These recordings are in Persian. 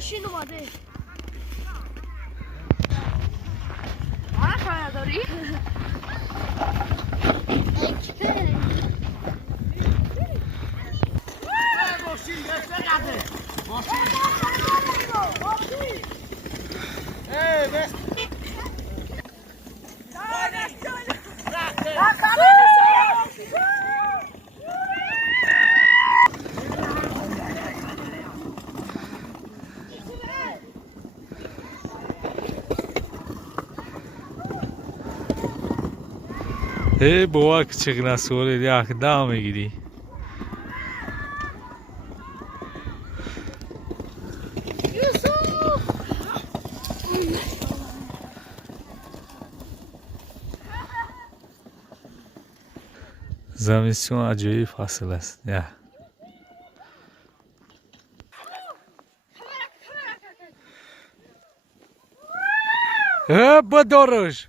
ماشین اومده. آره داری؟ ماشین دست نگرده. ماشین. بس. Hey baba küçük nasıl oluyor ya devam gidiyor. زمستون عجیبی فصل است یا با دارش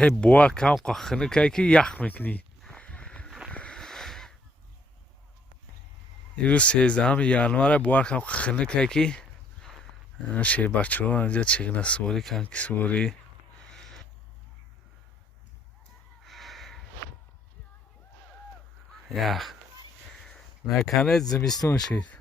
هی بوا کم قخنه که یخ میکنی این روز 13 ینوار بوا کم قخنه که شی بچه ها اینجا چگونه سواری کنکی سواری یخ نکنه زمستون شید